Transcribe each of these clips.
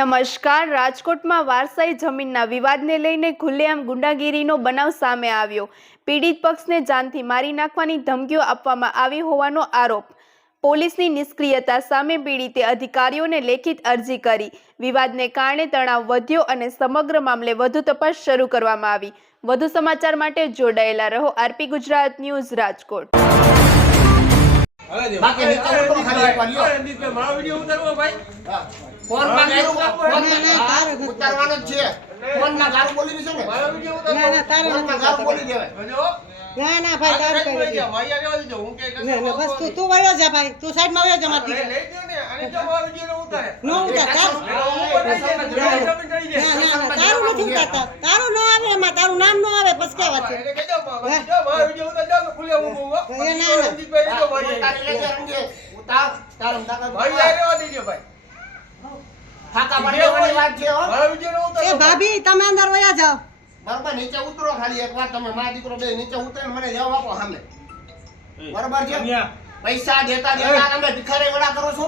નમસ્કાર. રાજકોટમાં વારસાઈ જમીનના વિવાદને લઈને ખુલ્લેઆમ ગુંડાગીરીનો બનાવ સામે આવ્યો. પીડિત પક્ષને જાનથી મારી નાખવાની ધમકીઓ આપવામાં આવી હોવાનો આરોપ. પોલીસની નિષ્ક્રિયતા સામે પીડિતે અધિકારીઓને લેખિત અરજી કરી. વિવાદને કારણે તણાવ વધ્યો અને સમગ્ર મામલે વધુ તપાસ શરૂ કરવામાં આવી. વધુ સમાચાર માટે જોડાયેલા રહો આરપી ગુજરાત ન્યૂઝ રાજકોટ. બાકી નીચે ખાલી એકવાર લ્યો. મારો વિડિયો ઉતારવો ભાઈ. હા. ફોનમાં ગારું- ફોનમાં- હા, ઉતારવાનો જ છે. ફોનમાં ગારું બોલી દીધું ને? ના ના તારે ફોનમાં ગારું બોલી દેવાય. ના ના ભાઈ તારું કરી દે ભાઈ આવ્યો દીજો હું કે કશું ના ના બસ તું તું વયો જા ભાઈ. તું સાઈડમાં વયો જા નહીં. લઈ લઈ ને અને જો મારું જીરો ઉતારે. નો ઉતાર. તાર દે, દે. ના ના ના તારું નથી ઉતારતા. તારું ન આવે એમાં તારું નામ ન આવે બસ ક્યાં વાત છે કહેજો, મા- જો મારો હો. મારો વીડિયો નો એ ભાભી તમે અંદર વયા જાઓ. બરાબર નીચે ઉતરો ખાલી એકવાર તમે મા દીકરો બે નીચે ઉતરીને મને જવાબ આપો સામે. બરાબર છે? પૈસા દેતા દેતા તમે ભિખારે વડા કરો છો?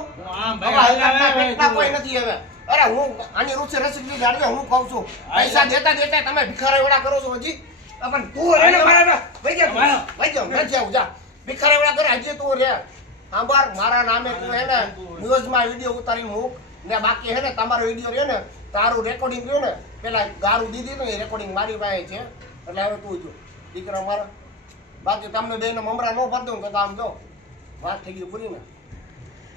કોઈ નથી હવે. અરે હું આની રૂચે રસીદની જાણીએ હું કહું છું. પૈસા દેતા દેતા તમે ભિખારે વડા કરો છો હજી. પણ તું રે ને મારા ભાઈ જા ભાઈ જા નથી આવું જા ભિખારે વડા કરે હજી તું રે. સાંભળ મારા નામે તું એને ને ન્યૂઝમાં વીડિયો ઉતારી મૂક. ને બાકી હે ને તમારો વીડિયો રહ્યો ને તારું રેકોર્ડિંગ રહ્યું ને પેલા ગારું દીધી ને એ રેકોર્ડિંગ મારી પાસે છે. એટલે હવે તું જો દીકરા મારા. બાકી તમને બેને મમરા ન ભરતો દઉં તો આમ જો વાત થઈ ગઈ પૂરી ને.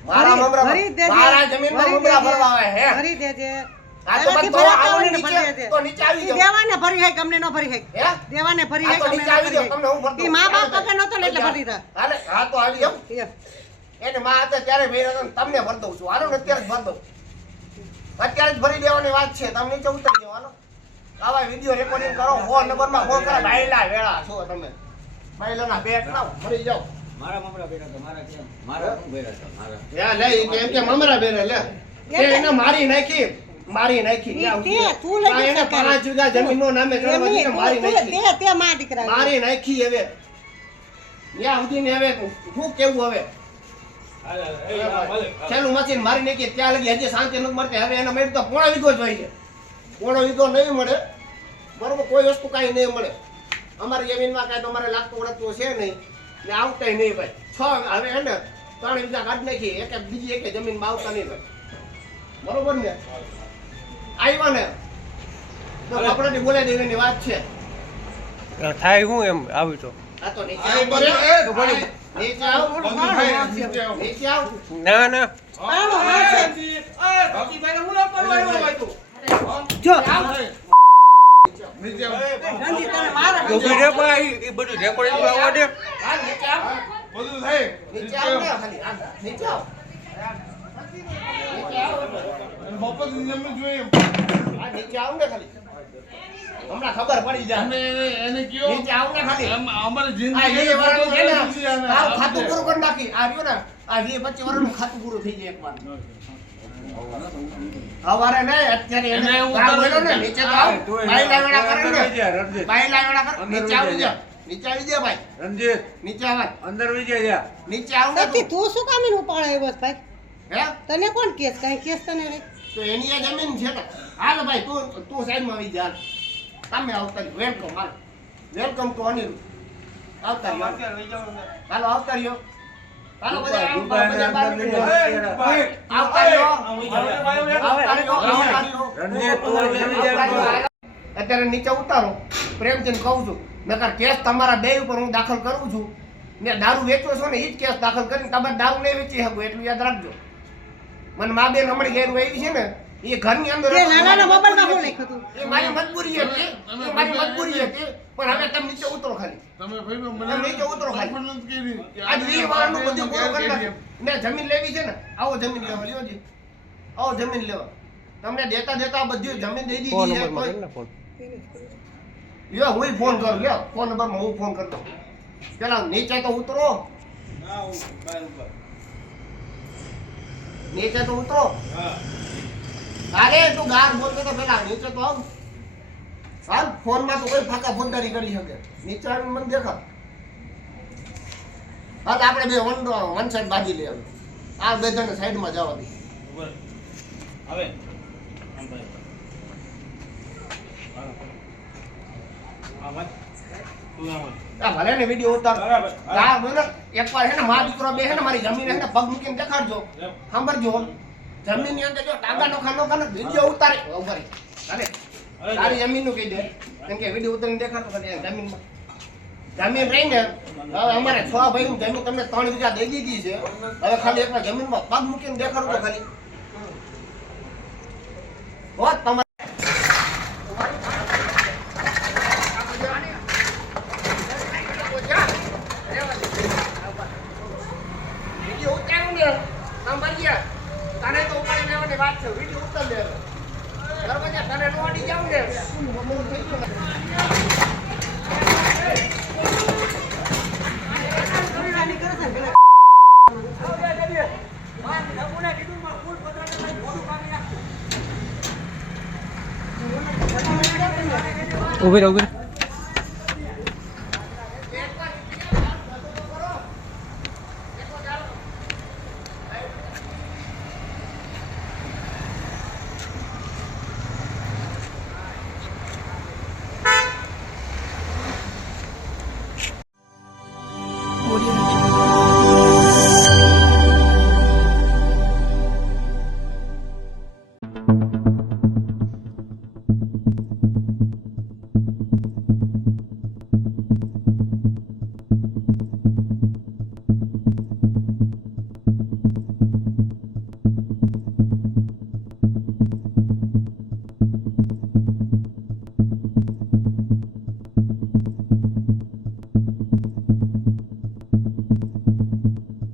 મારા ભરી- મમરા ભરી. મારા જમીનમાં મમરા ભરવા આવે હે. ભરી દેજે. ભરી ભરી ભરી ભરી ભરી ભરી ભરી તમને ભર દઉં છું. હાલો અત્યારે ભર દઉં. અત્યારે જ ભરી દેવાની વાત છે. તમે નીચે ઉતરી હાલો. આવા વિડિયો રેકોર્ડિંગ કરો. ફોન નંબરમાં ફોન કરો બાયલા વેળા છો તમે. બાયલાના બેટ ના ભરી જાવ મારા મમરા બેરા તો મારા કેમ? મારા હું બેરા હતા મારા. યા લે ઈ કે કે મમરા બેરા લે. તે એને મારી નાખી. મારી નાખી. તે. તું લઈ એને પાંચ જુદા જમીન નો નામે ચડવા મારી નાખી. તે તે માં દીકરા મારી નાખી હવે. યા સુધી ને હવે શું કેવું હવે? છેલ્લું મચીને મારી નાખીએ ત્યાં લગી હજી શાંતિ નથી મળતી. હવે એને મેળ તો પોણો વીઘો જ હોય છે. પોણો વીઘો નહીં મળે. બરોબર કોઈ વસ્તુ કાંઈ નહીં મળે. અમારી જમીનમાં કાંઈ તમારે લાગતું વળગતું છે નહીં. ને આવતાય નહીં ભાઈ. છ હવે હે ને ત્રણ વીઘા કાઢી નાખી એક એક બીજી એક જમીનમાં આવતા નહીં ભાઈ. બરોબર ને? આવ્યા ને? તો કપડાની બોલાઈ દેવાની વાત છે. થાય હું એમ? આવ્યું તો. આ તો નીચે આવ. નીચે આવ. નીચે આવ. ના ના. આવો, આ એ, ભક્તિભાઈને હું ના પાડવા આવ્યો ભાઈ તું? જો. નીચે આવ. રણજીત તને મારે ઊભી રે ભાઈ એ બધું રેકોર્ડિંગ આવવા દે. હા, નીચે આવ. નીચે આવ ને ખાલી હા, નીચે આવ. નીચે આવ. હા, નીચે આવ ને ખાલી. હમણાં ખબર પડી જાય. નીચે આવ ને ખાલી આ વીસ વર્ષનું છે ને, તારું ખાતું પૂરું કરી નાખી. આ રહ્યું ને આ વીસ પચીસ વર્ષનું ખાતું પૂરું થઈ જાય એકવાર. હવારે નહીં અત્યારે એને ગાળ ને નીચે તો આવ. બાયલા વેળા કરે ને બાયલા વેળા કર નીચે આવી જા. નીચે આવી જા ભાઈ. રણજીત નીચે આવ. અંદર વિજય જા. નીચે આવ ને તું. તું શું કામ એનું ઉપાડ ભાઈ? હે? તને કોણ કેસ કઈ કેસ તને? તો એની આ જમીન છે ને. હાલ ભાઈ તું તું સાઈડમાં આવી જા. તમે આવતા વેલકમ હાલ. વેલકમ ટુ અનિરુદ્ધ આવતા ને. હાલો આવતા રહ્યો. હાલો બધા આવતા રહ્યો. અત્યારે નીચે ઉતારો. પ્રેમચંદ કહું છું. નકર કેસ તમારા બે ઉપર હું દાખલ કરું છું. ને દારૂ વેચો છો ને એ જ કેસ દાખલ કરીને તમે દારૂ નહીં વેચી શકો એટલું યાદ રાખજો. મને મા બેન હમણાં ઘેર આવી છે ને એ ઘરની અંદર લખ્યું હતું? એ મારી મજબૂરી હતી. એ મજબૂરી હતી પણ હવે તમે નીચે ઉતરો ખાલી. તમે નીચે ઉતરો ખાલી. આજ વીસ વાળાનું બધું પૂરું કરી ને જમીન લેવી છે ને આવો જમીન લેવા લ્યો જી. આવો જમીન લેવા. તમને દેતા દેતા આ જમીન દઈ ફોન દીધી છે લ્યો હું ફોન કરું. લ્યો ફોન નંબરમાં હું ફોન કરતો. પેલા નીચે તો ઉતરો. નીચે તો ઉતરો. અરે તું ગાર બોલતો તો પેલા નીચે તો આવ. હા ફોનમાં તો કોઈ ફાકા ફોનદારી કરી શકે. નીચરાનું મને દેખા. હાલ આપણે બે વન વન સાઈડ બાજી લઈએ. આ બે જણ સાઈડમાં જવા દે. હવે ભલે ને વીડિયો ઉતાર. એક વાર હે ને મારા દીકરો બે હે મારી જમીન હે પગ મૂકીને દેખાડજો. સાંભળજો. જમીનની અંદર જો ટાંગા નોખા નોખા વીડિયો ઉતારે. ઊભા તારી જમીનનું કહી દે કેમ કે વીડિયો ઉતારીને દેખાડતો ખાલી જમીનમાં જમીન રહી ને હવે અમારે છ ભાઈ ની જમીન તમને ત્રણ વીઘા દઈ દીધી છે. હવે ખાલી જમીનમાં પગ મૂકીને દેખાડો તો ખાલી. હોત તમારે વીડિયો ઉતાર્યું ને સાંભળજે તને તો ઉપાડી લેવાની વાત છે વીડિયો ઉતાર લે બરાબર છે તને નો અડી જાવ ને મોડું થઈ ગયું ને. ઊભી રહો ઊભી